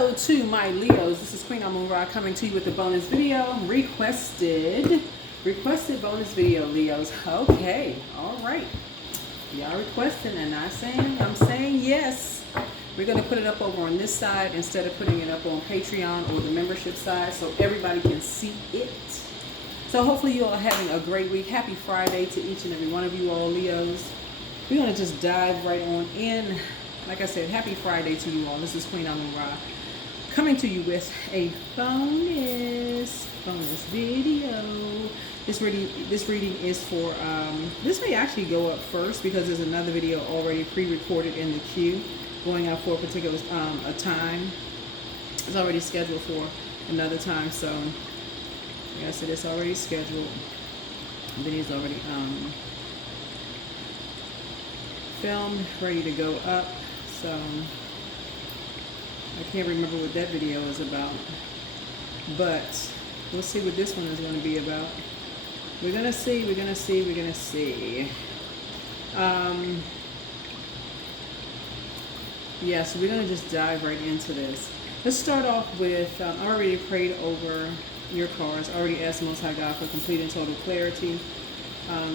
Hello to my Leos. This is Queen Amun Ra coming to you with the bonus video. Requested bonus video, Leos. Okay, all right. Y'all requesting and I'm saying yes. We're going to put it up over on this side instead of putting it up on Patreon or the membership side so everybody can see it. So hopefully you all are having a great week. Happy Friday to each and every one of you all, Leos. We're going to just dive right on in. Like I said, happy Friday to you all. This is Queen Amun Ra coming to you with a bonus video. This reading is for, this may actually go up first because there's another video already pre-recorded in the queue going out for a particular a time. It's already scheduled for another time, so like I said, it's already scheduled. The video's already filmed, ready to go up. So I can't remember what that video is about, but we'll see what this one is going to be about. We're gonna see. Yeah, so we're gonna just dive right into this. Let's start off with, I already prayed over your cards. I already asked the Most High God for complete and total clarity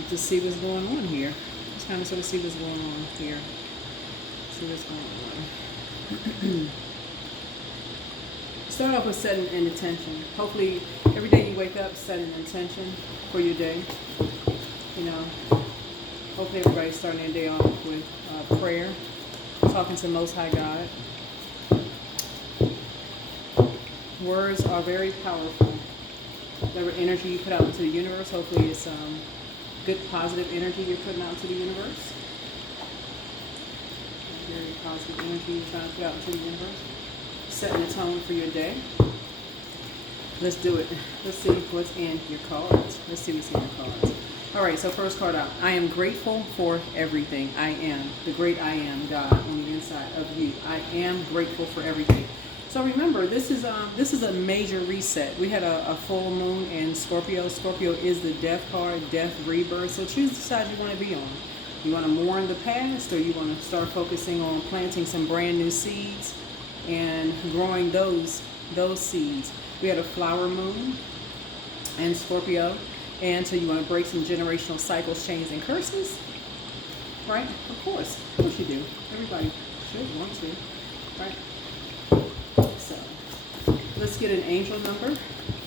to see what's going on here. Just kind of sort of see what's going on here. See what's going on. Start off with setting an intention. Hopefully, every day you wake up, set an intention for your day. You know, hopefully everybody's starting their day off with prayer, talking to Most High God. Words are very powerful. Whatever energy you put out into the universe, hopefully it's good, positive energy you're putting out into the universe. Very positive energy you're trying to put out into the universe. Setting the tone for your day. Let's do it. Let's see what's in your cards. Let's see what's in your cards. All right, so first card out. I am grateful for everything. I am the great I am God on the inside of you. I am grateful for everything. So remember, this is a major reset. We had a full moon in Scorpio. Scorpio is the death card, death, rebirth. So choose the side you want to be on. You want to mourn the past, or you want to start focusing on planting some brand new seeds and growing those seeds. We had a flower moon in Scorpio, and so you want to break some generational cycles, chains, and curses, right? Of course you do. Everybody should want to, right? So let's get an angel number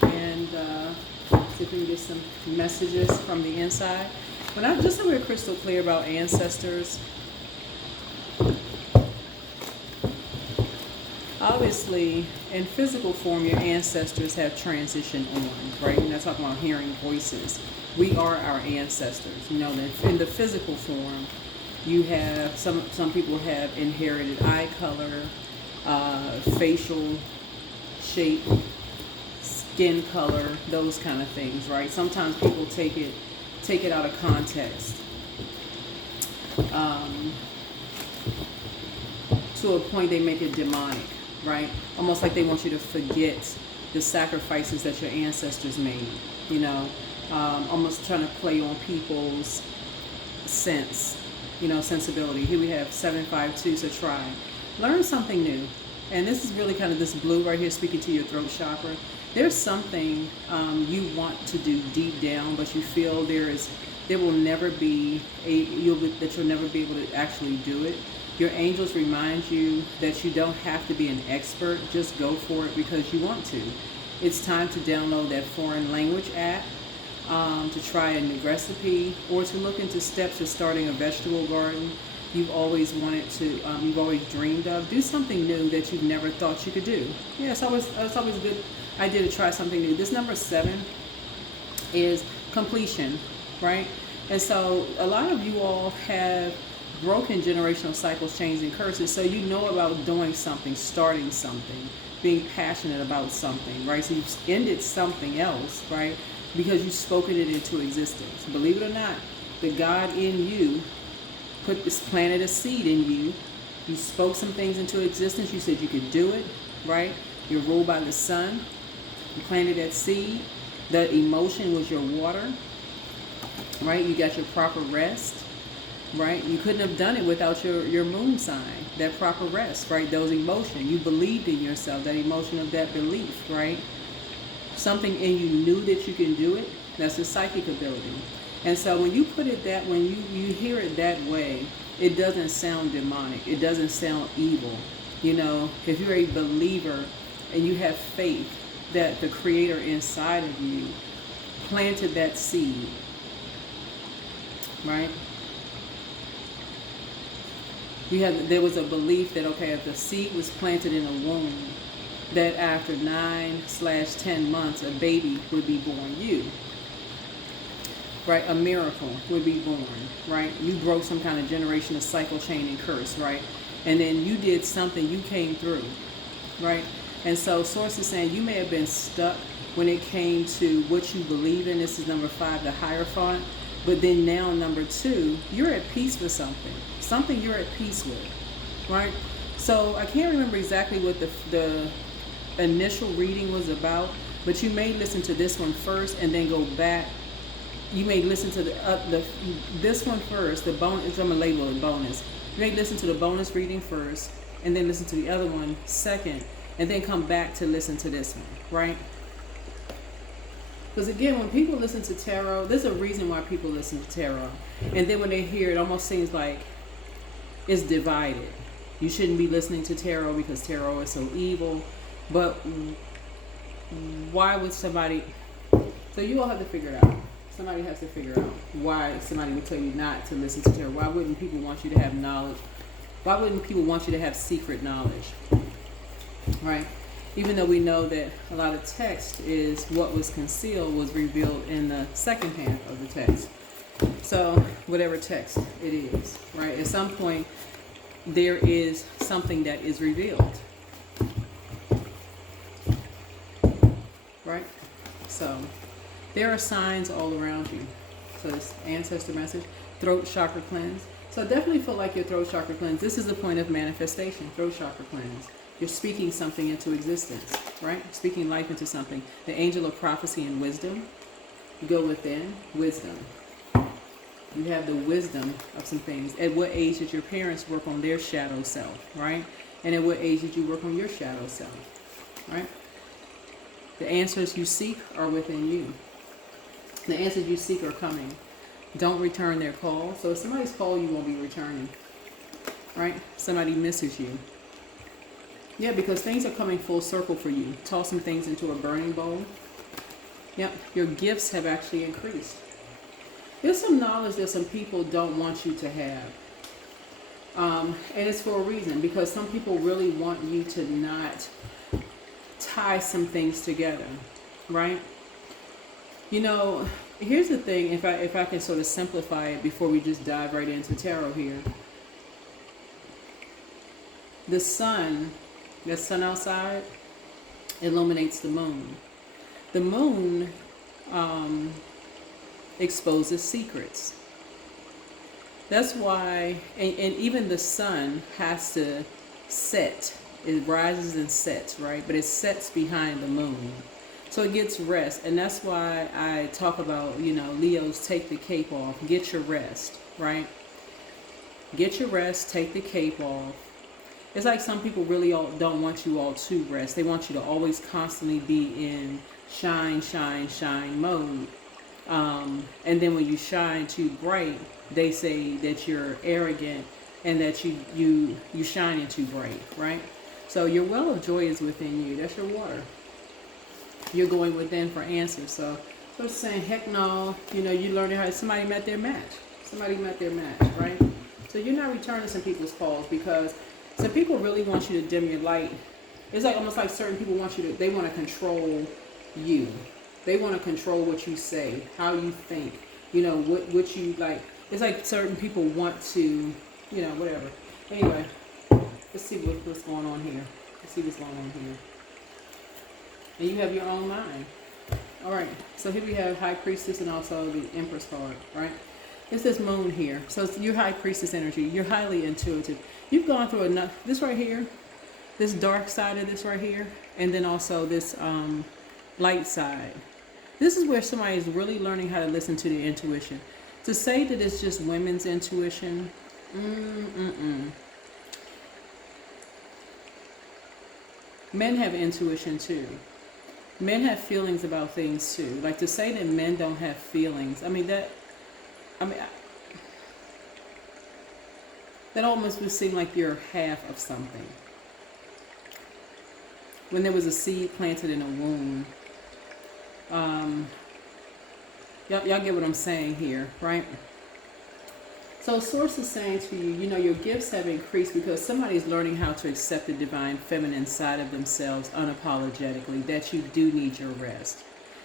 and see if we can get some messages from the inside. Just so we're crystal clear about ancestors, obviously in physical form your ancestors have transitioned on, right? We're not talking about hearing voices. We are our ancestors. You know that in the physical form you have some people have inherited eye color, facial shape, skin color, those kind of things, right? Sometimes people take it out of context to a point they make it demonic, right? Almost like they want you to forget the sacrifices that your ancestors made, you know, almost trying to play on people's sensibility. Here we have 752, so try. Learn something new. And this is really kind of this blue right here speaking to your throat chakra. There's something you want to do deep down, but you feel that you'll never be able to actually do it. Your angels remind you that you don't have to be an expert. Just go for it because you want to. It's time to download that foreign language app, to try a new recipe, or to look into steps of starting a vegetable garden you've always wanted to, you've always dreamed of. Do something new that you've never thought you could do. Yeah, it's always a good idea to try something new. This number 7 is completion, right? And so a lot of you all have broken generational cycles, chains, and curses. So you know about doing something, starting something, being passionate about something, right? So you've ended something else, right? Because you've spoken it into existence. Believe it or not, the God in you planted a seed in you. You spoke some things into existence. You said you could do it, right? You're ruled by the sun. You planted that seed. The emotion was your water, right? You got your proper rest. right? You couldn't have done it without your moon sign, that proper rest, right? Those emotions. You believed in yourself, that emotion of that belief, right? Something in you knew that you can do it. That's a psychic ability. And so when you put it that, when you hear it that way, it doesn't sound demonic. It doesn't sound evil. You know, if you're a believer and you have faith that the creator inside of you planted that seed, right? There was a belief that, okay, if the seed was planted in a womb, that after 9/10 months, a baby would be born. Right? A miracle would be born, right? You broke some kind of generational cycle, chain, and curse, right? And then you did something, you came through, right? And so Source is saying you may have been stuck when it came to what you believe in. This is number 5, the Hierophant. But then now, number 2, you're at peace with something. Something you're at peace with, right? So I can't remember exactly what the initial reading was about, but you may listen to this one first and then go back. You may listen to this one first, the bonus. I'm gonna label it bonus. You may listen to the bonus reading first, and then listen to the other one second, and then come back to listen to this one, right? Because again, when people listen to tarot, there's a reason why people listen to tarot, and then when they hear it, it almost seems like it's divided. You shouldn't be listening to tarot because tarot is so evil. But why would somebody? So you all have to figure it out. Somebody has to figure out why somebody would tell you not to listen to tarot. Why wouldn't people want you to have knowledge? Why wouldn't people want you to have secret knowledge? Right? Even though we know that a lot of text is what was concealed was revealed in the second half of the text. So whatever text it is, right? At some point, there is something that is revealed. Right? So there are signs all around you. So this ancestor message, throat chakra cleanse. So I definitely feel like your throat chakra cleanse. This is the point of manifestation, throat chakra cleanse. You're speaking something into existence, right? Speaking life into something. The angel of prophecy and wisdom. You go within, wisdom. You have the wisdom of some things. At what age did your parents work on their shadow self, right? And at what age did you work on your shadow self, right? The answers you seek are within you. The answers you seek are coming. Don't return their call. So if somebody's call, you won't be returning, right? Somebody misses you. Yeah, because things are coming full circle for you. Toss some things into a burning bowl. Yep, your gifts have actually increased. There's some knowledge that some people don't want you to have. And it's for a reason, because some people really want you to not tie some things together, right? You know, here's the thing, if I can sort of simplify it before we just dive right into tarot here. The sun outside illuminates the moon. The moon exposes secrets. That's why, and even the sun has to set. It rises and sets, right? But it sets behind the moon. So it gets rest. And that's why I talk about, you know, Leos, take the cape off. Get your rest, right? Get your rest, take the cape off. It's like some people really don't want you all to rest. They want you to always constantly be in shine, shine, shine mode. And then when you shine too bright, they say that you're arrogant and that you shine too bright, right? So your well of joy is within you. That's your water. You're going within for answers. So it's saying, heck no, you know, you learning how somebody met their match. Somebody met their match, right? So you're not returning some people's calls because some people really want you to dim your light. It's like almost like certain people want you to, they want to control you. They want to control what you say, how you think, you know, what you like. It's like certain people want to, you know, whatever. Anyway, let's see what's going on here. Let's see what's going on here. And you have your own mind. All right, so here we have High Priestess and also the Empress card, right? It's this moon here. So it's your High Priestess energy. You're highly intuitive. You've gone through enough, this right here, this dark side of this right here, and then also this light side. This is where somebody is really learning how to listen to their intuition. To say that it's just women's intuition, men have intuition too. Men have feelings about things too. Like to say that men don't have feelings, I mean, that almost would seem like you're half of something. When there was a seed planted in a womb, y'all get what I'm saying here, right? So Source is saying to you, your gifts have increased because somebody's learning how to accept the divine feminine side of themselves unapologetically, that you do need your rest,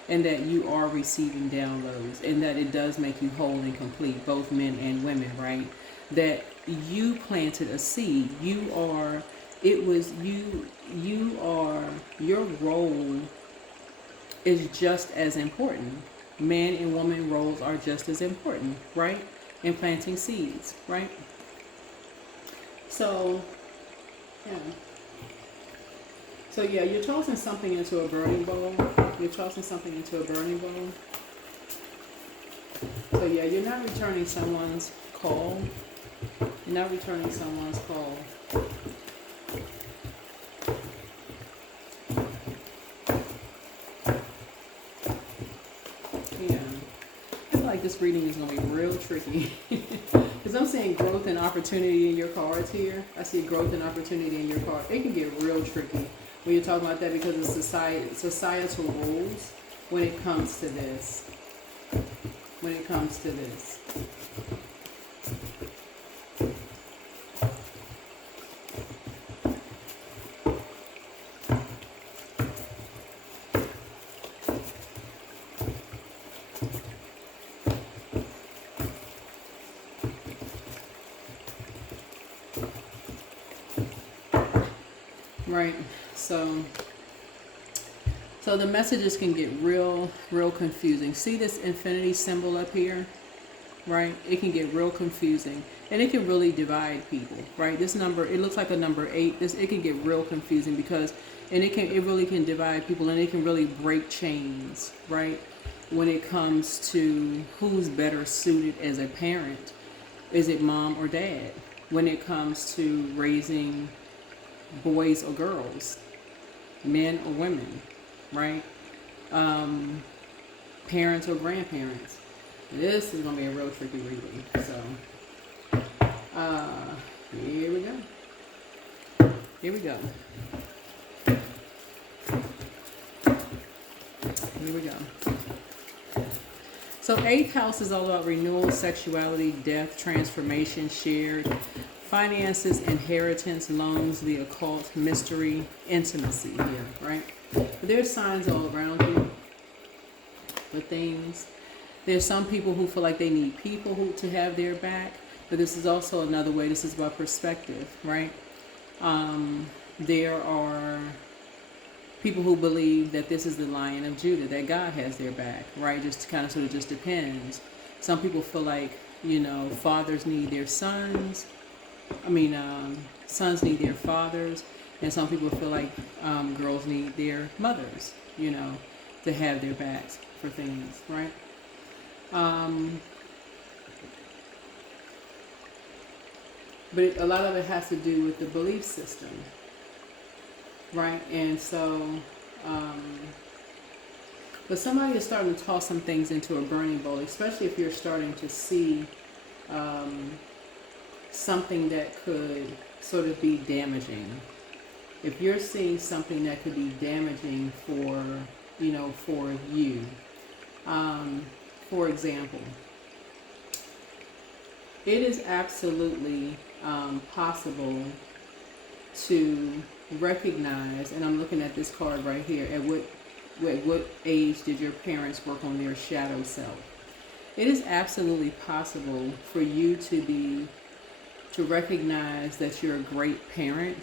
and that you are receiving downloads, and that it does make you whole and complete, both men and women, right? That you planted a seed. Your role is just as important. Man and woman roles are just as important, right? In planting seeds, right? So, yeah. So yeah, you're tossing something into a burning bowl. So yeah, you're not returning someone's call. Yeah. I feel like this reading is going to be real tricky. Because I'm seeing growth and opportunity in your cards here. I see growth and opportunity in your card. It can get real tricky when you're talking about that because of societal rules when it comes to this. Right, so the messages can get real confusing. See this infinity symbol up here, right? It can get real confusing, and it can really divide people, right? This number, it looks like a number 8. It can get real confusing because, and it really can divide people, and it can really break chains, right? When it comes to who's better suited as a parent, is it mom or dad? When it comes to raising boys or girls, men or women, right? Parents or grandparents. This is going to be a real tricky reading. So, here we go. So 8th house is all about renewal, sexuality, death, transformation, shared finances, inheritance, loans, the occult, mystery, intimacy here, right? But there's signs all around you with things. There's some people who feel like they need people to have their back, but this is also another way. This is about perspective, right? There are people who believe that this is the Lion of Judah, that God has their back, right? Just kind of sort of just depends. Some people feel like, fathers need their sons. Sons need their fathers, and some people feel like girls need their mothers, to have their backs for things, right? But a lot of it has to do with the belief system, right? And so, but somebody is starting to toss some things into a burning bowl, especially if you're starting to see something that could sort of be damaging. If you're seeing something that could be damaging for you, for example, it is absolutely possible to recognize, and I'm looking at this card right here, at what age did your parents work on their shadow self? It is absolutely possible for you to recognize that you're a great parent,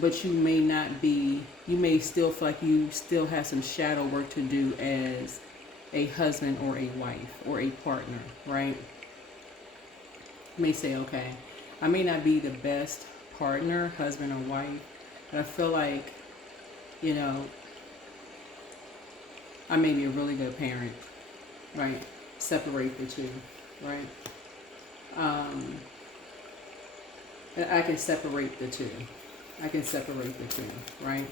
but you may still feel like you still have some shadow work to do as a husband or a wife or a partner, right? You may say, okay, I may not be the best partner, husband or wife, but I feel like, I may be a really good parent, right? Separate the two. right? And I can separate the two. I can separate the two, right?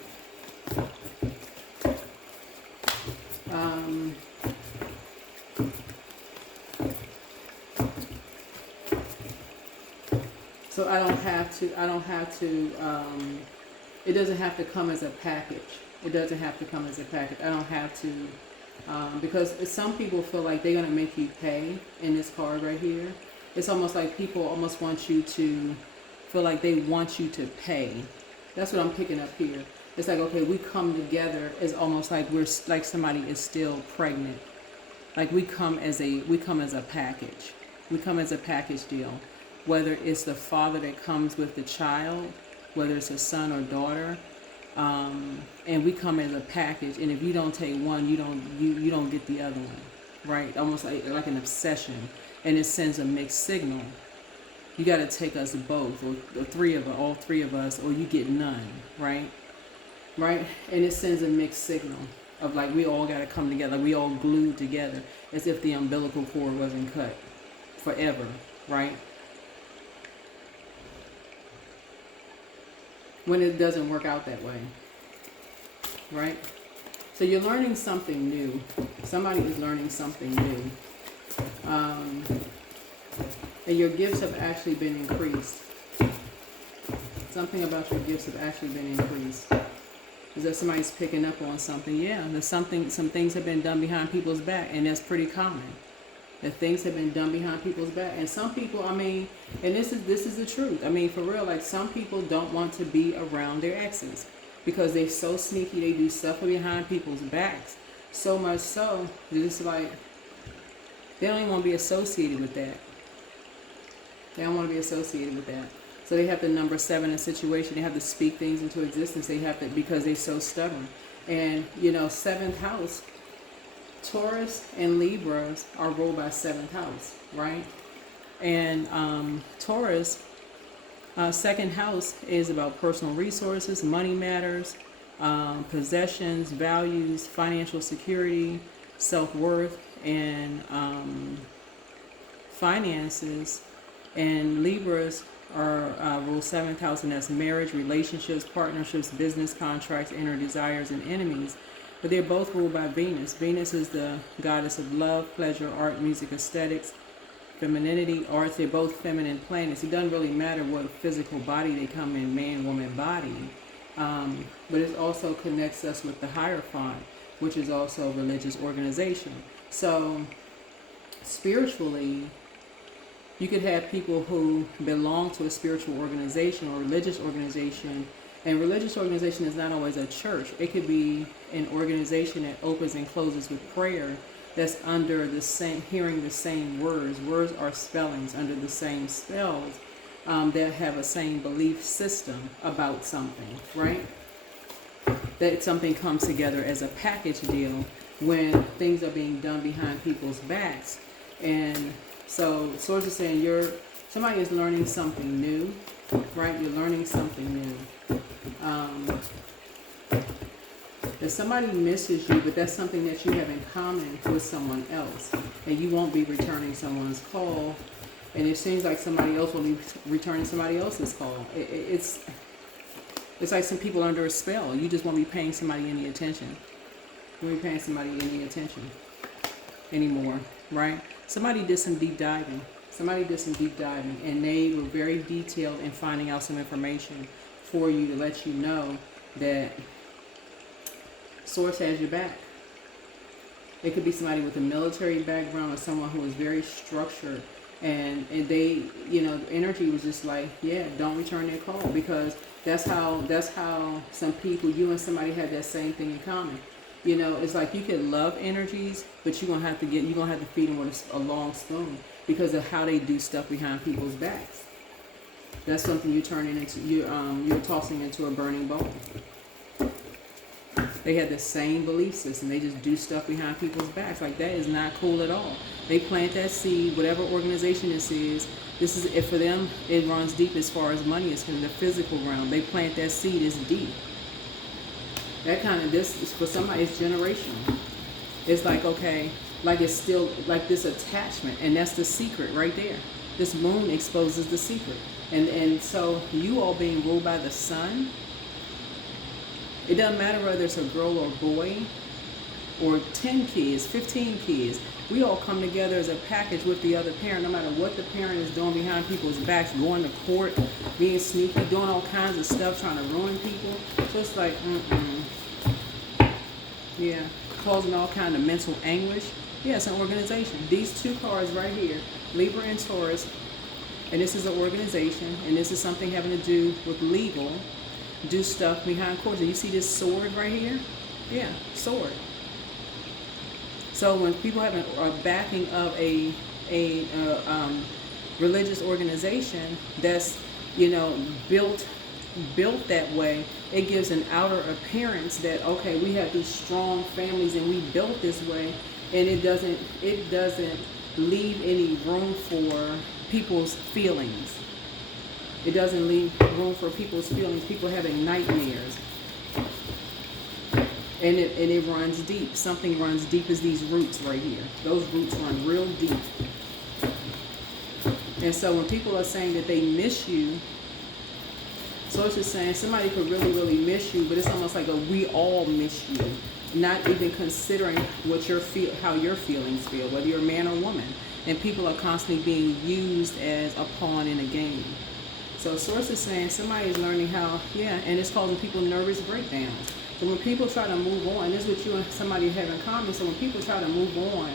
So I don't have to, it doesn't have to come as a package. It doesn't have to come as a package. I don't have to, because some people feel like they're going to make you pay in this card right here. It's almost like people almost want you to feel like they want you to pay. That's what I'm picking up here. It's like, okay, we come together as almost like we're like somebody is still pregnant. Like we come as a package. We come as a package deal. Whether it's the father that comes with the child, whether it's a son or daughter, and we come as a package. And if you don't take one, you don't get the other one, right? Almost like an obsession, and it sends a mixed signal. You got to take us both, or all three of us, or you get none, right? Right? And it sends a mixed signal of like we all got to come together, we all glued together, as if the umbilical cord wasn't cut forever, right? When it doesn't work out that way, right? So you're learning something new. Somebody is learning something new. And your gifts have actually been increased. Something about your gifts have actually been increased. Is that somebody's picking up on something? Yeah, some things have been done behind people's back, and that's pretty common. That things have been done behind people's back. And some people, I mean, and this is the truth. I mean, for real, like some people don't want to be around their exes because they're so sneaky, they do stuff behind people's backs. So much so, it's like, they don't even want to be associated with that. They don't want to be associated with that. So they have the number 7 in situation. They have to speak things into existence. They have to, because they're so stubborn. And, you know, 7th house, Taurus and Libras are ruled by 7th house, right? And Taurus, 2nd house is about personal resources, money matters, possessions, values, financial security, self-worth, and finances. And Libras are rule 7th house, and that's marriage, relationships, partnerships, business contracts, inner desires, and enemies. But they're both ruled by Venus. Venus is the goddess of love, pleasure, art, music, aesthetics, femininity, arts. They're both feminine planets. It doesn't really matter what physical body they come in, man, woman, body. But it also connects us with the Hierophant, which is also a religious organization. So spiritually, you could have people who belong to a spiritual organization or religious organization. And religious organization is not always a church. It could be an organization that opens and closes with prayer, that's under the same, hearing the same words. Words are spellings under the same spells, that have a same belief system about something, right? That something comes together as a package deal when things are being done behind people's backs. And so source is saying somebody is learning something new, right? You're learning something new. That somebody misses you, but that's something that you have in common with someone else, and you won't be returning someone's call, and it seems like somebody else will be returning somebody else's call. It's like some people under a spell. You just won't be paying somebody any attention. You won't be paying somebody any attention anymore, right? Somebody did some deep diving. And they were very detailed in finding out some information for you to let you know that Source has your back. It could be somebody with a military background or someone who is very structured, and they, you know, the energy was just like, yeah, don't return their call, because that's how some people, you and somebody have that same thing in common. You know, it's like you can love energies, but you're gonna have to feed them with a long spoon because of how they do stuff behind people's backs. That's something you're tossing into a burning bowl. They have the same belief system. They just do stuff behind people's backs. Like, that is not cool at all. They plant that seed, whatever organization this is. This is, if for them, it runs deep as far as money is concerned, the physical realm. They plant that seed, it's deep. That kind of, this is for somebody, it's generational. It's like, okay, like it's still like this attachment, and that's the secret right there. This moon exposes the secret. And so you all being ruled by the sun, it doesn't matter whether it's a girl or boy, or 10 kids, 15 kids. We all come together as a package with the other parent, no matter what the parent is doing behind people's backs, going to court, being sneaky, doing all kinds of stuff, trying to ruin people. So it's like, yeah, causing all kind of mental anguish. Yeah, it's an organization. These two cards right here, Libra and Taurus, and this is an organization, and this is something having to do with legal, do stuff behind courts. And you see this sword right here? Yeah, sword. So when people have a backing of a religious organization that's, you know, built that way, it gives an outer appearance that, okay, we have these strong families and we built this way, and it doesn't leave any room for people's feelings. It doesn't leave room for people's feelings, people having nightmares. And it runs deep. Something runs deep as these roots right here. Those roots run real deep. And so when people are saying that they miss you, so it's just saying somebody could really, really miss you, but it's almost like we all miss you. Not even considering what how your feelings feel, whether you're a man or woman. And people are constantly being used as a pawn in a game. So Source is saying somebody is learning how, yeah, and it's causing people nervous breakdowns. So when people try to move on, this is what you and somebody have in common. So when people try to move on,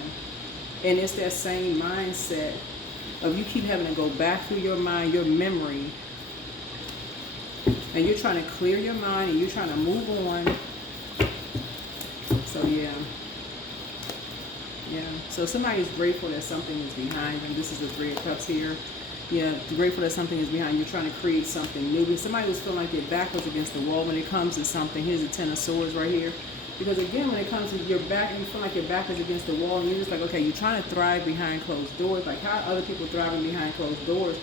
and it's that same mindset of you keep having to go back through your mind, your memory, and you're trying to clear your mind and you're trying to move on. So yeah. So somebody is grateful that something is behind them. This is the Three of Cups here. Yeah, grateful that something is behind you. You're trying to create something new. Somebody was feeling like they're backwards against the wall when it comes to something. Here's the Ten of Swords right here. Because again, when it comes to your back, you feel like you're backwards against the wall, and you're just like, okay, you're trying to thrive behind closed doors. Like, how are other people thriving behind closed doors?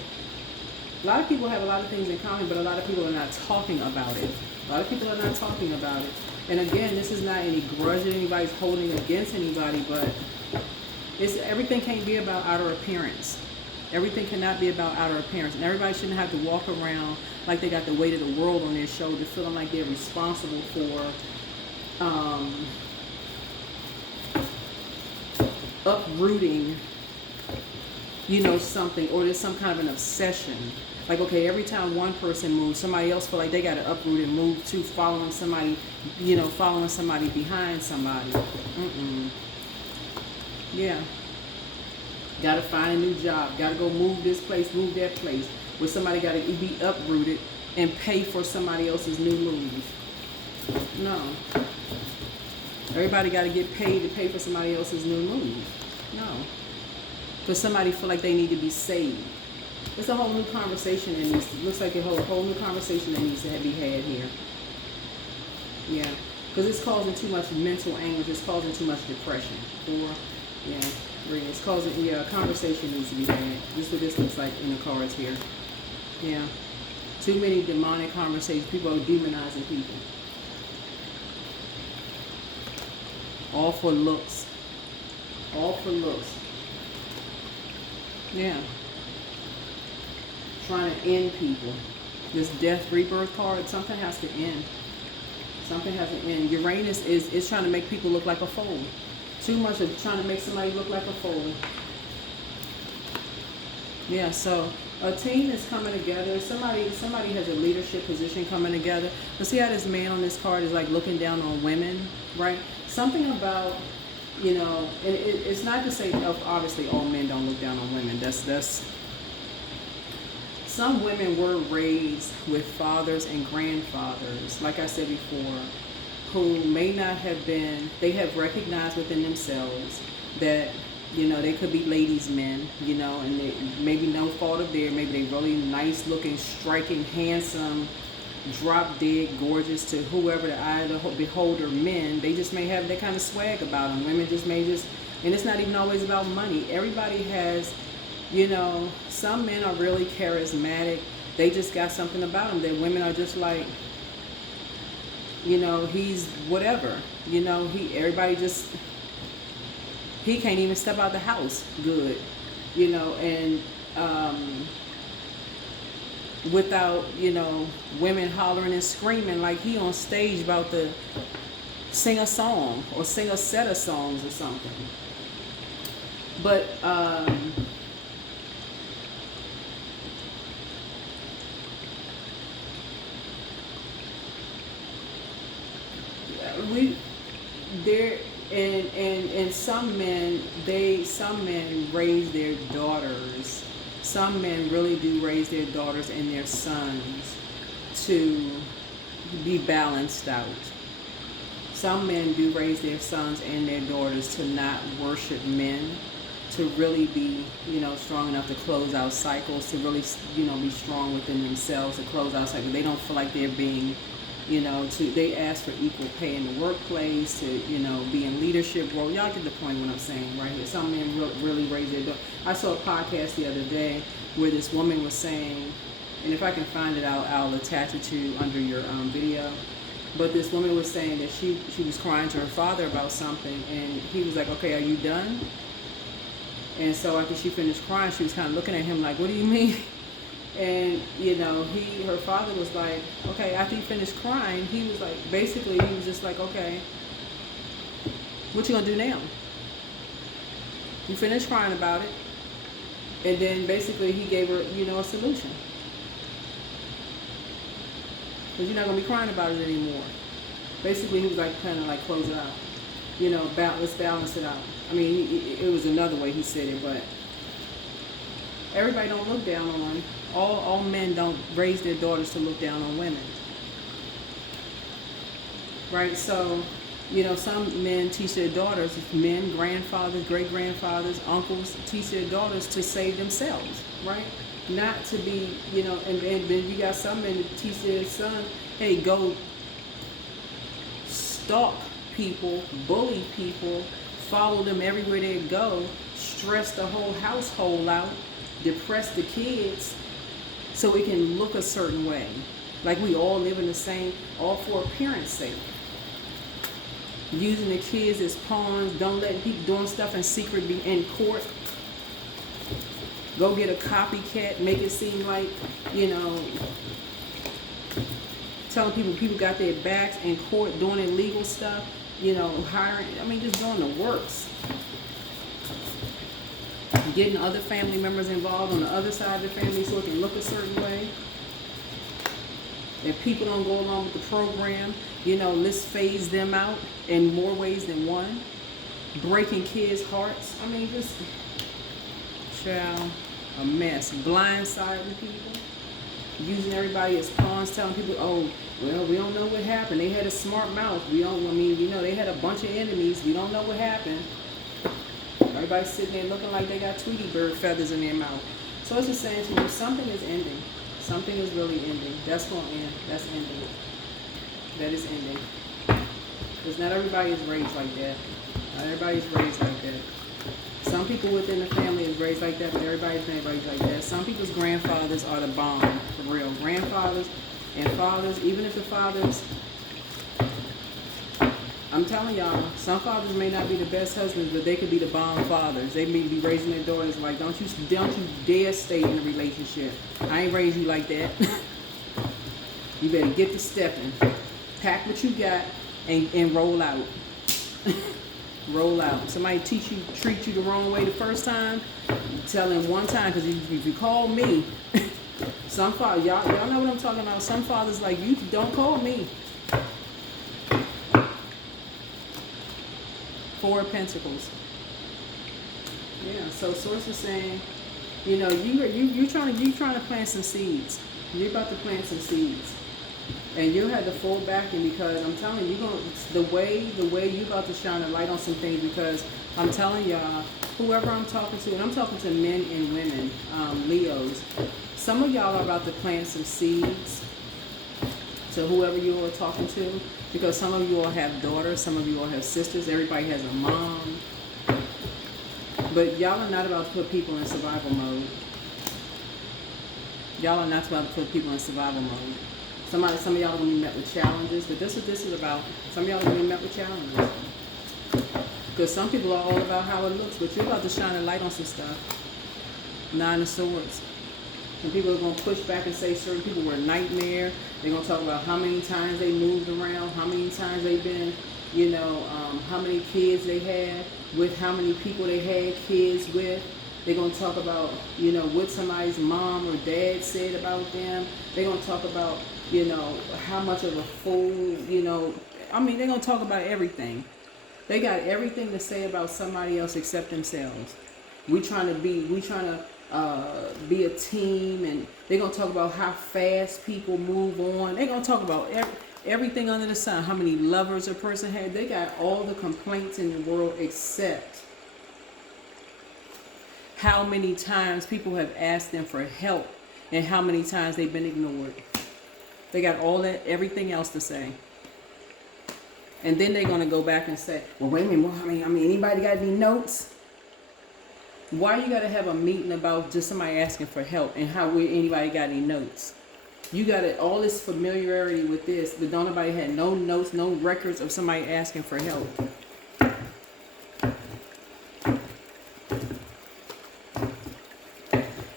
A lot of people have a lot of things in common, but a lot of people are not talking about it. A lot of people are not talking about it. And again, this is not any grudge that anybody's holding against anybody, but everything can't be about outer appearance. Everything cannot be about outer appearance. And everybody shouldn't have to walk around like they got the weight of the world on their shoulders, feeling like they're responsible for uprooting, you know, something, or there's some kind of an obsession. Like, okay, every time one person moves, somebody else feel like they got to uproot and move to, following somebody, you know, following somebody behind somebody. Yeah. Got to find a new job. Got to go move this place, move that place. Where somebody got to be uprooted and pay for somebody else's new move. No. Everybody got to get paid to pay for somebody else's new move. No. Because somebody feel like they need to be saved. It's a whole new conversation that needs to, looks like a whole new conversation that needs to be had here. Yeah. Because it's causing too much mental anguish. It's causing too much depression. Yeah. It's causing, a conversation needs to be had. This is what this looks like in the cards here. Yeah. Too many demonic conversations. People are demonizing people. All for looks. All for looks. Yeah. Trying to end people. This death rebirth card, something has to end. Something has to end. Uranus is trying to make people look like a fool. Too much of trying to make somebody look like a fool. Yeah, so a team is coming together. Somebody has a leadership position coming together. But see how this man on this card is like looking down on women, right? Something about, you know, and it's not to say, obviously all men don't look down on women. That's some women were raised with fathers and grandfathers, like I said before, who may not have been, they have recognized within themselves that, you know, they could be ladies' men, you know, and they, maybe no fault of theirs, maybe they really nice looking, striking, handsome, drop dead, gorgeous to whoever the eye of the beholder men. They just may have that kind of swag about them. Women just may just, and it's not even always about money. Everybody has, you know, some men are really charismatic. They just got something about them that women are just like, you know, he's whatever, you know, everybody just, he can't even step out the house good, and without, women hollering and screaming like he on stage about to sing a song or sing a set of songs or something. But some men raise their daughters. Some men really do raise their daughters and their sons to be balanced out. Some men do raise their sons and their daughters to not worship men, to really be, strong enough to close out cycles, to really, be strong within themselves, to close out cycles. They don't feel like they're being, they ask for equal pay in the workplace, to, be in leadership role. Y'all get the point what I'm saying right here. Some men really raise their daughters. I saw a podcast the other day where this woman was saying, and if I can find it, I'll attach it to under your video. But this woman was saying that she was crying to her father about something, and he was like, okay, are you done? And so after she finished crying, she was kind of looking at him like, what do you mean? And, her father was like, okay, after he finished crying, he was like, basically, he was just like, okay, what you gonna do now? You finished crying about it. And then basically he gave her, a solution. Because you're not going to be crying about it anymore. Basically, he was like, kind of like, close it out. Let's balance it out. I mean, it was another way he said it, but everybody don't look down on, all men don't raise their daughters to look down on women. Right? So, some men teach their daughters, men, grandfathers, great-grandfathers, uncles, teach their daughters to save themselves, right? Not to be, and then you got some men that teach their son, hey, go stalk people, bully people, follow them everywhere they go, stress the whole household out, depress the kids so it can look a certain way. Like we all live in the same, all for appearance sake. Using the kids as pawns, don't let people doing stuff in secret be in court. Go get a copycat, make it seem like, telling people got their backs in court, doing illegal stuff, hiring, just doing the works. Getting other family members involved on the other side of the family so it can look a certain way. If people don't go along with the program, let's phase them out in more ways than one. Breaking kids' hearts. Just, child, a mess. Blindsiding people. Using everybody as pawns, telling people, oh, well, we don't know what happened. They had a smart mouth. They had a bunch of enemies. We don't know what happened. Everybody's sitting there looking like they got Tweety bird feathers in their mouth. So it's just saying to you, something is ending. Something is really ending. That's going to end. That's ending. That is ending. Because not everybody is raised like that. Not everybody's raised like that. Some people within the family is raised like that, but everybody's not raised like that. Some people's grandfathers are the bomb, for real. Grandfathers and fathers, even if the fathers, I'm telling y'all, some fathers may not be the best husbands, but they could be the bomb fathers. They may be raising their daughters like, don't you dare stay in a relationship. I ain't raised you like that. You better get to stepping. Pack what you got and roll out. Roll out. Somebody treat you the wrong way the first time, tell them one time, because if you call me, some fathers, y'all know what I'm talking about. Some fathers like, you don't call me. Four of Pentacles. Yeah, so Source is saying, you're trying to plant some seeds. You're about to plant some seeds. And you had the full backing, because I'm telling you, the way you about to shine a light on some things, because I'm telling y'all, whoever I'm talking to, and I'm talking to men and women, Leos, some of y'all are about to plant some seeds to whoever you are talking to, because some of you all have daughters, some of you all have sisters, everybody has a mom, but y'all are not about to put people in survival mode. Y'all are not about to put people in survival mode. Some of y'all are going to be met with challenges, but this is what this is about. Some of y'all are going to be met with challenges. Because some people are all about how it looks, but you're about to shine a light on some stuff. Nine of Swords. And people are going to push back and say certain people were a nightmare. They're going to talk about how many times they moved around, how many times they've been, you know, how many kids they had, with how many people they had kids with. They're going to talk about, you know, what somebody's mom or dad said about them. They're going to talk about, you know, how much of a fool, you know. I mean, they're going to talk about everything. They got everything to say about somebody else except themselves. We trying to be a team, and they're going to talk about how fast people move on. They're going to talk about everything under the sun, how many lovers a person had. They got all the complaints in the world except how many times people have asked them for help and how many times they've been ignored. They got all that, everything else to say. And then they're going to go back and say, well, wait a minute, I mean, anybody got any notes? Why you got to have a meeting about just somebody asking for help and how anybody got any notes? You got all this familiarity with this, but don't nobody had no notes, no records of somebody asking for help.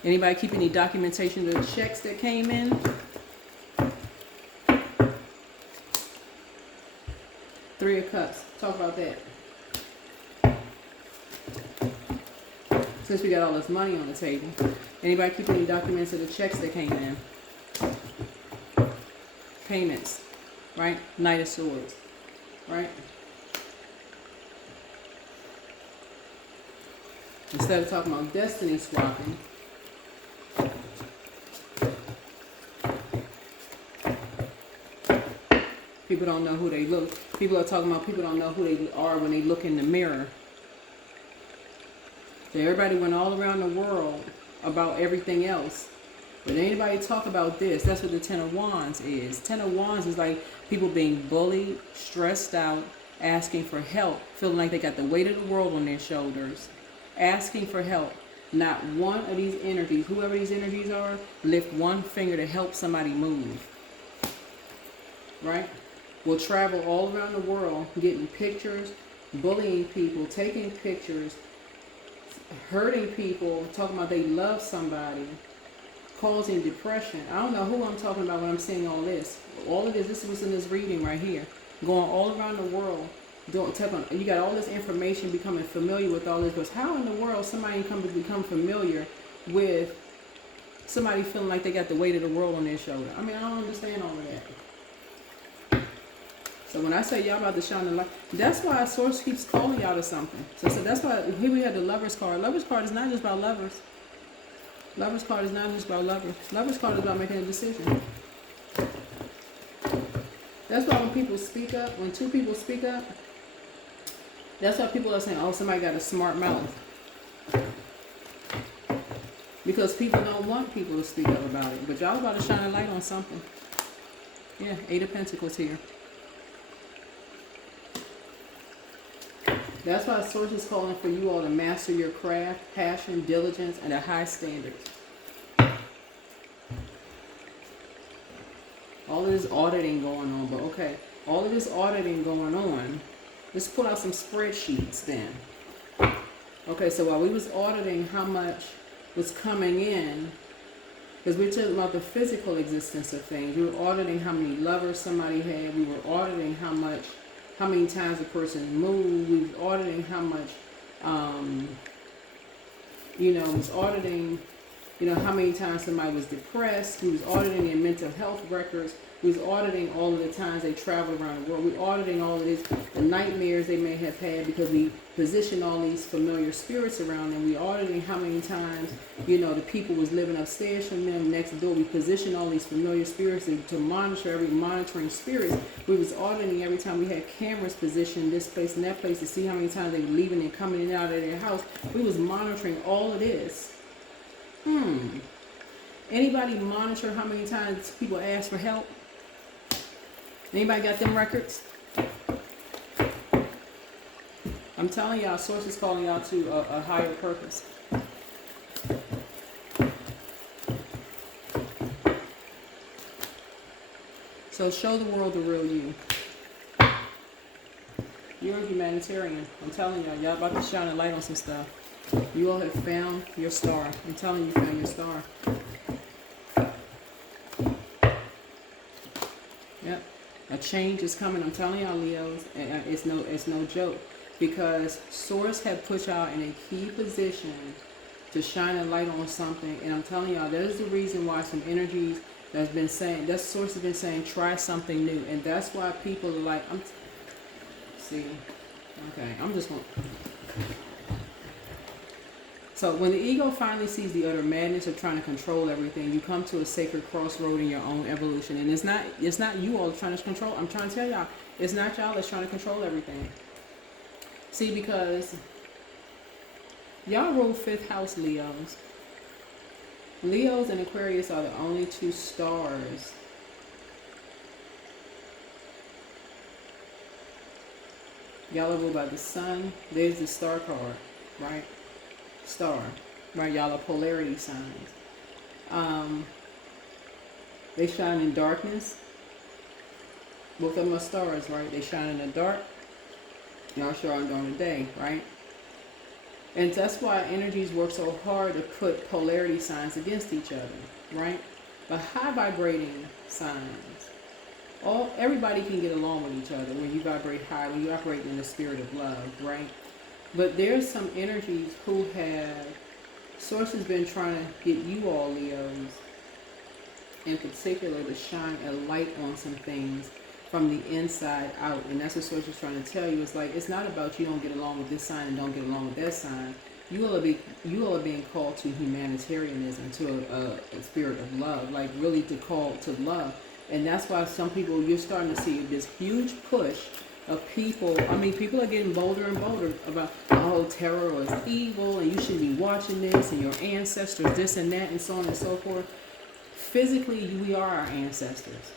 Anybody keep any documentation of the checks that came in? Three of Cups. Talk about that. Since we got all this money on the table. Anybody keep any documents of the checks that came in? Payments. Right? Knight of Swords. Right? Instead of talking about destiny swapping, people don't know who they look. People are talking about people don't know who they are when they look in the mirror. So everybody went all around the world about everything else. But anybody talk about this, that's what the Ten of Wands is. Ten of Wands is like people being bullied, stressed out, asking for help, feeling like they got the weight of the world on their shoulders, asking for help. Not one of these energies, whoever these energies are, lift one finger to help somebody move. Right? Will travel all around the world, getting pictures, bullying people, taking pictures, hurting people, talking about they love somebody, causing depression. I don't know who I'm talking about when I'm saying all this. All of this was in this reading right here. Going all around the world. You got all this information, becoming familiar with all this. Because how in the world somebody come to become familiar with somebody feeling like they got the weight of the world on their shoulder? I mean, I don't understand all of that. So when I say y'all about to shine the light, that's why Source keeps calling y'all to something. So that's why here we have the Lover's card. Lover's card is not just about lovers. Lover's card is not just about lovers. Lover's card is about making a decision. That's why when people speak up, when two people speak up, that's why people are saying, oh, somebody got a smart mouth. Because people don't want people to speak up about it. But y'all about to shine a light on something. Yeah, Eight of Pentacles here. That's why Source is calling for you all to master your craft, passion, diligence, and a high standard. All of this auditing going on, but okay, all of this auditing going on, let's pull out some spreadsheets then. Okay, so while we was auditing how much was coming in, because we're talking about the physical existence of things, we were auditing how many lovers somebody had, we were auditing how many times a person moved, we were auditing how much, was auditing, how many times somebody was depressed. We was auditing their mental health records. We was auditing all of the times they traveled around the world. We auditing all of this, the nightmares they may have had because we positioned all these familiar spirits around them. We auditing how many times, the people was living upstairs from them next door. We positioned all these familiar spirits to monitor every monitoring spirit. We was auditing every time we had cameras positioned in this place and that place to see how many times they were leaving and coming in and out of their house. We was monitoring all of this. Anybody monitor how many times people ask for help? Anybody got them records? I'm telling y'all, Source is calling y'all to a higher purpose. So show the world the real you. You're a humanitarian. I'm telling y'all, y'all about to shine a light on some stuff. You all have found your star. I'm telling you, you found your star. Yep. A change is coming. I'm telling y'all, Leos, and it's no joke. Because Source have put y'all in a key position to shine a light on something. And I'm telling y'all, that is the reason why some energies that's been saying, that Source has been saying, try something new. And that's why people are like, see, okay, I'm just going to. So when the ego finally sees the utter madness of trying to control everything, you come to a sacred crossroad in your own evolution. And it's not you all trying to control. I'm trying to tell y'all, it's not y'all that's trying to control everything. See, because y'all rule 5th house, Leos. Leos and Aquarius are the only two stars y'all are ruled by the sun. There's the star card, right? Star, right? Y'all are polarity signs. They shine in darkness. Both of them are stars, right? They shine in the dark. Y'all shine during the day, right? And that's why energies work so hard to put polarity signs against each other, right? But high vibrating signs, everybody can get along with each other when you vibrate high, when you operate in the spirit of love, right? But there's some energies who have, Source has been trying to get you all, Leos, in particular, to shine a light on some things from the inside out. And that's what Source is trying to tell you. It's like, it's not about you don't get along with this sign and don't get along with that sign. You all are being called to humanitarianism, to a spirit of love, like really to call to love. And that's why some people, you're starting to see this huge push of people. I mean, people are getting bolder and bolder about, oh, terror is evil and you shouldn't be watching this and your ancestors this and that and so on and so forth. Physically, we are our ancestors.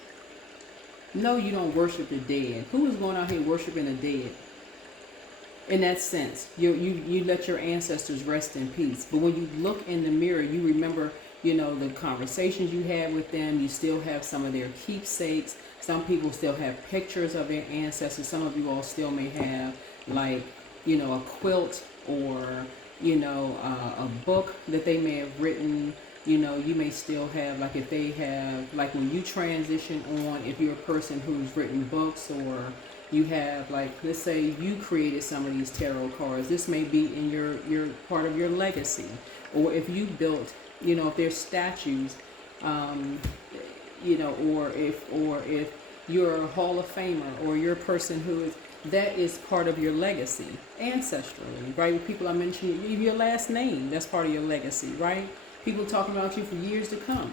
No, you don't worship the dead. Who is going out here worshiping the dead? In that sense, you let your ancestors rest in peace. But when you look in the mirror, you remember, the conversations you had with them. You still have some of their keepsakes. Some people still have pictures of their ancestors. Some of you all still may have, like, a quilt or, a book that they may have written. You may still have, like, if they have, like, when you transition on, if you're a person who's written books, or you have, like, let's say you created some of these tarot cards, this may be in your part of your legacy. Or if you built, if there's statues, or if you're a Hall of Famer, or you're a person who is, that is part of your legacy, ancestrally, right? People are mentioning your last name, that's part of your legacy, right? People talking about you for years to come,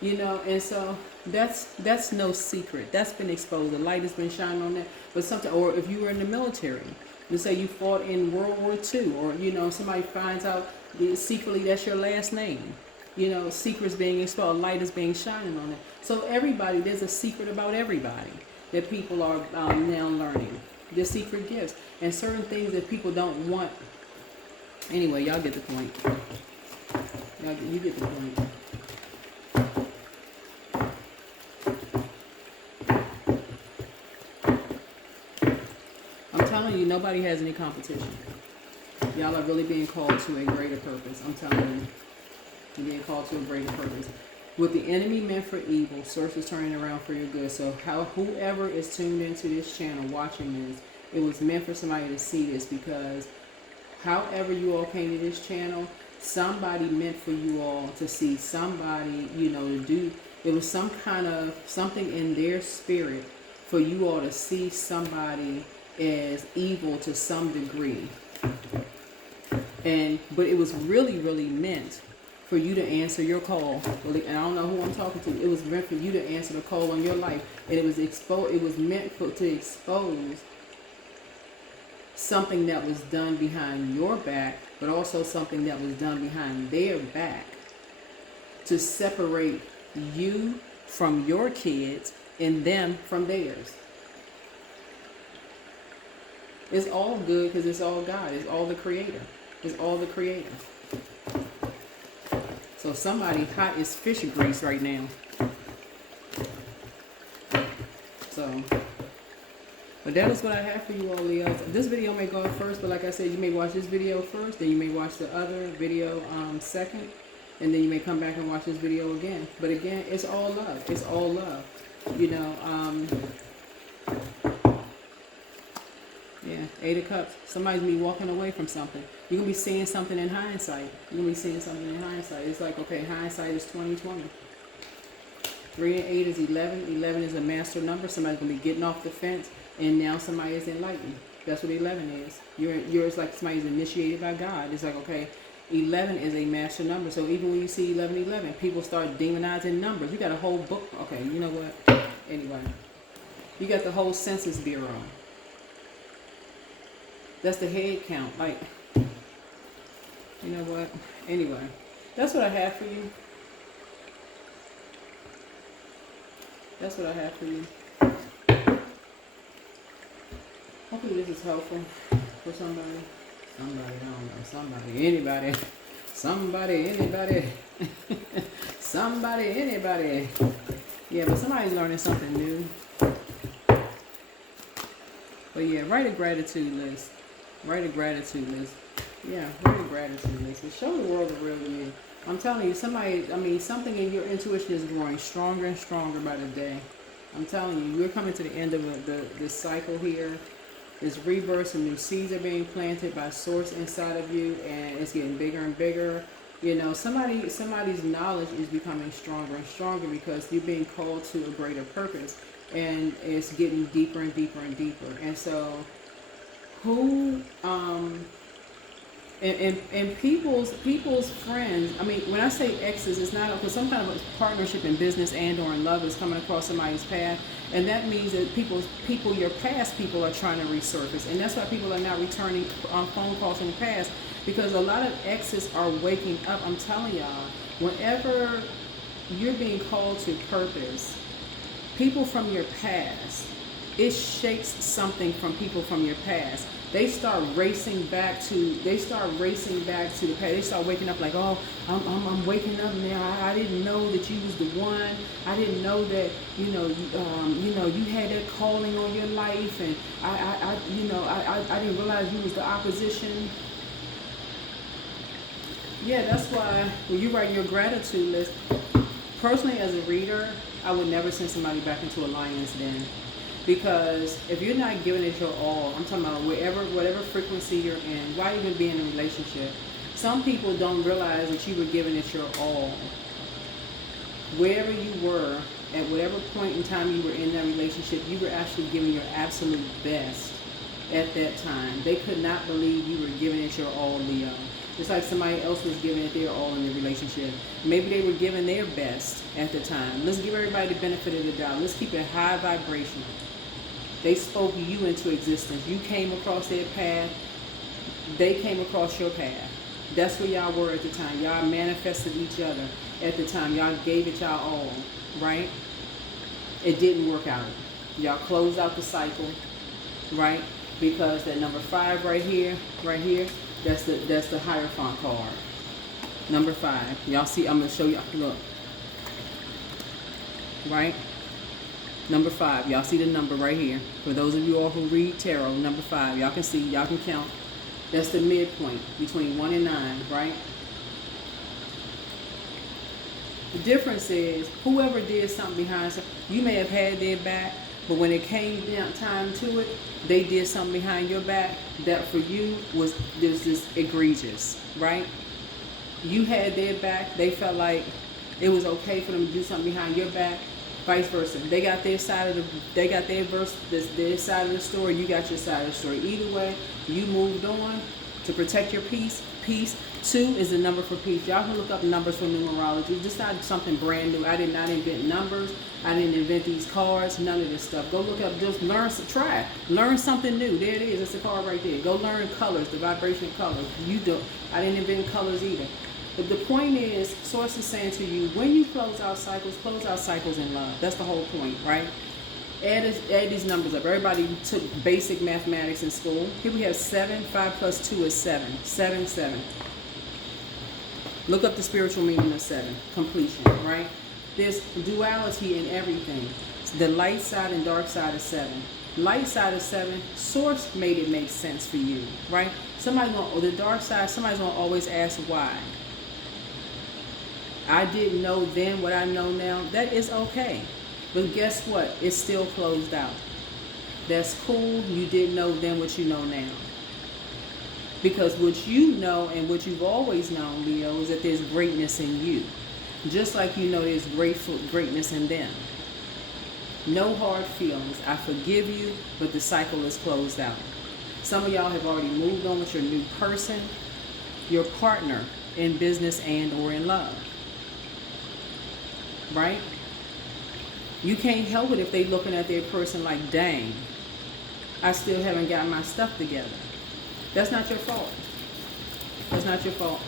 and so that's no secret. That's been exposed. The light has been shining on that. But something, or if you were in the military, let's say you fought in World War II, or somebody finds out secretly that's your last name. Secrets being exposed, light is being shining on it. So everybody, there's a secret about everybody that people are now learning. The secret gifts and certain things that people don't want. Anyway, y'all get the point. You get the point. I'm telling you, nobody has any competition. Y'all are really being called to a greater purpose. I'm telling you. You're being called to a greater purpose. What the enemy meant for evil, Source is turning around for your good. So whoever is tuned into this channel watching this, it was meant for somebody to see this, because however you all came to this channel, somebody meant for you all to see somebody, to do, it was some kind of something in their spirit for you all to see somebody as evil to some degree. But it was really, really meant for you to answer your call. And I don't know who I'm talking to. It was meant for you to answer the call on your life. And it was meant to expose something that was done behind your back, but also something that was done behind their back, to separate you from your kids and them from theirs. It's all good because it's all God. It's all the Creator. It's all the Creator. So somebody hot as fish grease right now. So, but But that is what I have for you all, Leos. This video may go up first, but like I said, you may watch this video first, then you may watch the other video second, and then you may come back and watch this video again. But again, it's all love. It's all love. You know, yeah, 8 of Cups. Somebody's gonna be walking away from something. You're gonna be seeing something in hindsight. You're gonna be seeing something in hindsight. It's like, okay, hindsight is 20/20. 3 and 8 is 11. 11 is a master number. Somebody's gonna be getting off the fence, and now somebody is enlightened. That's what 11 is. You're it's like somebody's initiated by God. It's like, okay, 11 is a master number. So even when you see 11, people start demonizing numbers. You got a whole book. Okay, you know what? Anyway, you got the whole Census Bureau. That's the head count. Like, you know what? Anyway, that's what I have for you. That's what I have for you. Hopefully this is helpful for somebody. Somebody, I don't know. Somebody, anybody. Somebody, anybody. Somebody, anybody. Yeah, but somebody's learning something new. But yeah, write a gratitude list. Write a gratitude list. Yeah, write a gratitude list. Show the world the real you. I'm telling you, something in your intuition is growing stronger and stronger by the day. I'm telling you, we're coming to the end of this cycle here. This rebirth and new seeds are being planted by source inside of you, and it's getting bigger and bigger. You know, somebody's knowledge is becoming stronger and stronger because you're being called to a greater purpose, and it's getting deeper and deeper and deeper. And so, and people's friends, I mean, when I say exes, it's not because some kind of a partnership in business and or in love is coming across somebody's path, and that means that your past people are trying to resurface, and that's why people are not returning phone calls from the past, because a lot of exes are waking up. I'm telling y'all, whenever you're being called to purpose, people from your past, it shakes something from people from your past. They start racing back to the past. They start waking up like, oh, I'm waking up now. I didn't know that you was the one. I didn't know that, you had that calling on your life, and I didn't realize you was the opposition. Yeah, that's why when you write your gratitude list, personally as a reader, I would never send somebody back into a lion's den. Because if you're not giving it your all, I'm talking about whatever frequency you're in, why even be in a relationship? Some people don't realize that you were giving it your all. Wherever you were, at whatever point in time you were in that relationship, you were actually giving your absolute best at that time. They could not believe you were giving it your all, Leo. It's like somebody else was giving it their all in the relationship. Maybe they were giving their best at the time. Let's give everybody the benefit of the doubt. Let's keep it high vibrational. They spoke you into existence. You came across their path. They came across your path. That's where y'all were at the time. Y'all manifested each other at the time. Y'all gave it y'all all, right? It didn't work out. Y'all closed out the cycle, right? Because that number 5 right here, that's the Hierophant card. Number 5. Y'all see, I'm going to show you. Look. Right? Number 5. Y'all see the number right here. For those of you all who read tarot, number 5. Y'all can see, y'all can count. That's the midpoint between 1 and 9, right? The difference is, whoever did something behind something, you may have had their back, but when it came down time to it, they did something behind your back that for you was just egregious, right? You had their back. They felt like it was okay for them to do something behind your back. Vice versa. They got their side of their side of the story. You got your side of the story. Either way, you moved on to protect your peace. Peace. 2 is the number for peace. Y'all can look up numbers for numerology. This is not something brand new. I did not invent numbers. I didn't invent these cards. None of this stuff. Go look up. Just learn. Try it. Learn something new. There it is. It's a card right there. Go learn colors. The vibration of colors. You don't. I didn't invent colors either. But the point is, Source is saying to you, when you close out cycles in love. That's the whole point, right? Add these numbers up. Everybody took basic mathematics in school. Here we have 7. 5 plus 2 is 7. 7, 7. Look up the spiritual meaning of 7. Completion, right? There's duality in everything. The light side and dark side is 7. Light side of 7, source made it make sense for you, right? Somebody's going, or the dark side, somebody's going to always ask why. I didn't know then what I know now. That is okay. But guess what? It's still closed out. That's cool. You didn't know then what you know now. Because what you know and what you've always known, Leo, is that there's greatness in you. Just like you know there's greatness in them. No hard feelings. I forgive you, but the cycle is closed out. Some of y'all have already moved on with your new person, your partner in business and or in love. Right? You can't help it if they looking at their person like, dang, I still haven't got my stuff together. That's not your fault. That's not your fault.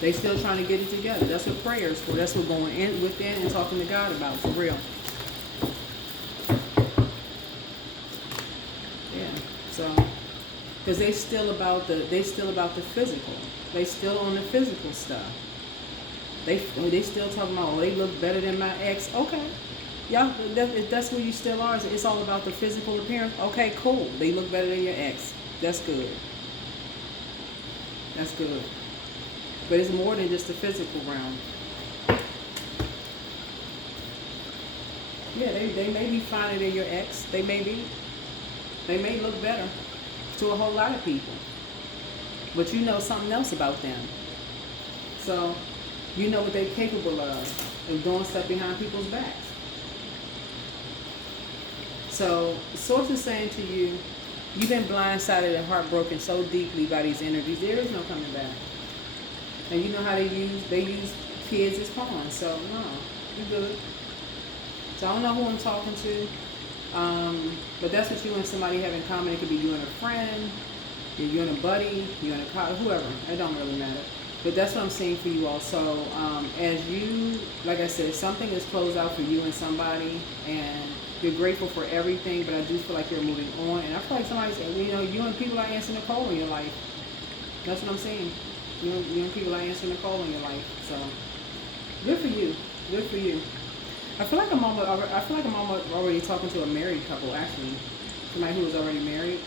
They still trying to get it together. That's what prayer is for. That's what going in within and talking to God about, for real. Yeah. So, because they still about the physical. They still on the physical stuff. They still talking about, oh, they look better than my ex. Okay. Y'all, if that's where you still are, it's all about the physical appearance. Okay, cool. They look better than your ex. That's good. That's good. But it's more than just the physical realm. Yeah, they may be finer than your ex. They may be. They may look better to a whole lot of people. But you know something else about them. So, you know what they're capable of doing stuff behind people's backs. So, Source is saying to you, you've been blindsided and heartbroken so deeply by these energies, there is no coming back. And you know how they use kids as pawns, so no, you're good. So I don't know who I'm talking to, but that's what you and somebody have in common. It could be you and a friend, you and a buddy, you and a college, whoever, it don't really matter. But that's what I'm saying for you all. So as you, like I said, something is closed out for you and somebody, and you're grateful for everything, but I do feel like you're moving on. And I feel like somebody's, you and people are answering the call in your life. That's what I'm saying. You and people are answering the call in your life. So good for you. Good for you. I feel like I'm almost already talking to a married couple, actually. Somebody who is already married.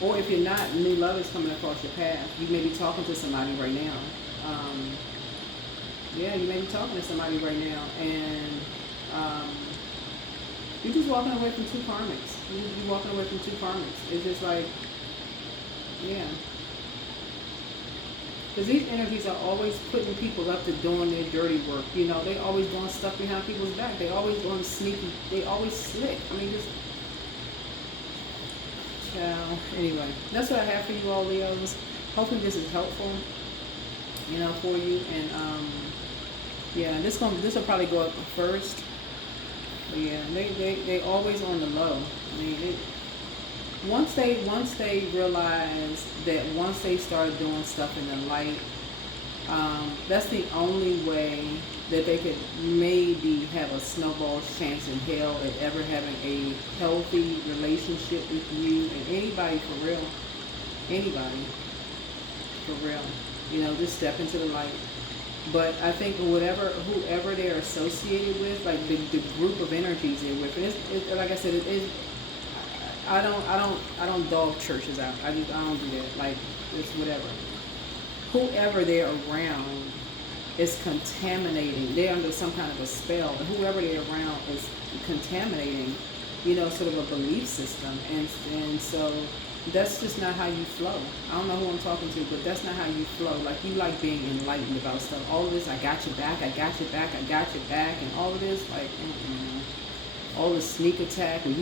Or if you're not, new love is coming across your path. You may be talking to somebody right now. Yeah, you may be talking to somebody right now, and you're just walking away from two karmics. You're walking away from two karmics. It's just like, yeah. Because these energies are always putting people up to doing their dirty work. You know, they always doing stuff behind people's back. They always doing sneaky. They always slick. I mean, just. Anyway, that's what I have for you all, Leos. Hopefully this is helpful, for you. And yeah, this will probably go up first. But yeah, they always on the low. I mean, once they realize that once they start doing stuff in the light, that's the only way that they could maybe have a snowball's chance in hell at ever having a healthy relationship with you and anybody for real. Anybody for real. Just step into the light. But I think whoever they're associated with, like the group of energies they're with, and it's like I said, I don't dog churches out. I don't do that. Like, it's whatever. Whoever they're around is contaminating. They're under some kind of a spell. And whoever they're around is contaminating, sort of a belief system. And so that's just not how you flow. I don't know who I'm talking to, but that's not how you flow. Like, you like being enlightened about stuff. All of this, I got your back, I got your back, I got your back, and all of this, like, all the sneak attack, and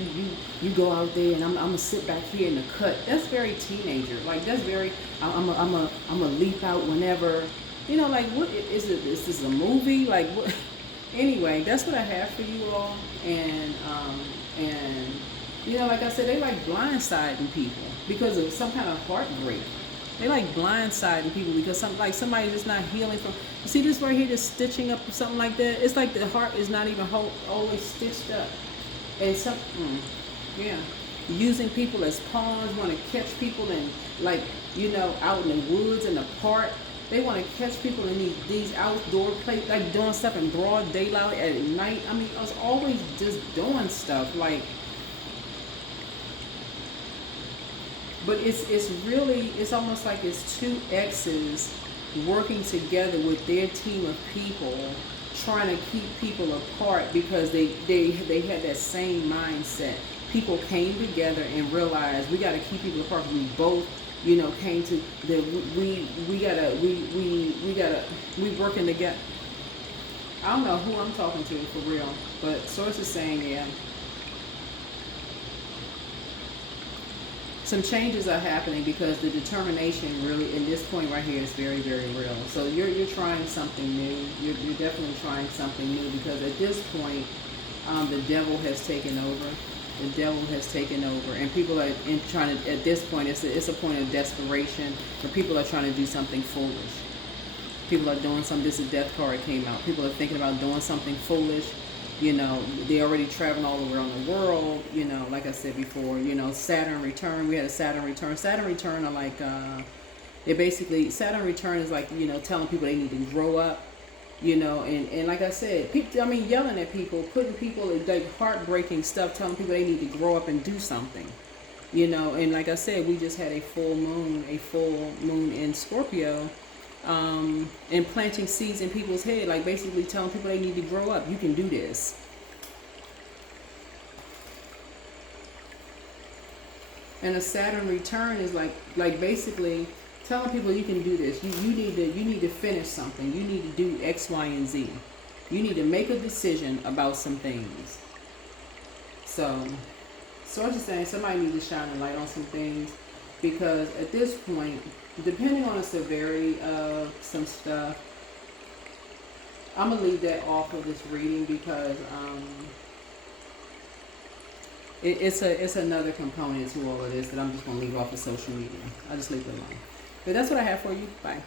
you go out there, and I'm gonna sit back here in the cut. That's very teenager. Like, that's very, I'm a leap out whenever, like, what is it? Is this a movie? Like, what? Anyway, that's what I have for you all, and like I said, they like blindsiding people because of some kind of heartbreak. They like blindsiding people because somebody's just not healing from. You see this right here, just stitching up or something like that. It's like the heart is not even always stitched up, and using people as pawns, want to catch people and out in the woods in the park, They want to catch people in these outdoor places, like doing stuff in broad daylight at night. I mean, I was always just doing stuff like. But it's really, it's almost like it's two exes working together with their team of people, trying to keep people apart because they had that same mindset. People came together and realized we got to keep people apart. We both, came to that we working together. I don't know who I'm talking to for real, but source is saying, yeah. Some changes are happening because the determination really in this point right here is very, very real. So you're trying something new. You're definitely trying something new because at this point, the devil has taken over. The devil has taken over, and people are trying to. At this point, it's a point of desperation where people are trying to do something foolish. People are doing something. This is death card came out. People are thinking about doing something foolish. They already traveling all around the world, like I said before, Saturn return. We had a Saturn return. Saturn return are like, Saturn return is like, telling people they need to grow up, and like I said, people, yelling at people, putting people in like heartbreaking stuff, telling people they need to grow up and do something, and like I said, we just had a full moon in Scorpio. And planting seeds in people's head, like basically telling people they need to grow up. You can do this. And a Saturn return is like basically telling people you can do this. You need to finish something. You need to do X, Y, and Z. You need to make a decision about some things. So I'm just saying somebody needs to shine a light on some things because at this point, depending on the severity of some stuff, I'm going to leave that off of this reading because it's another component to all of this that I'm just going to leave off of social media. I'll just leave it alone. But that's what I have for you. Bye.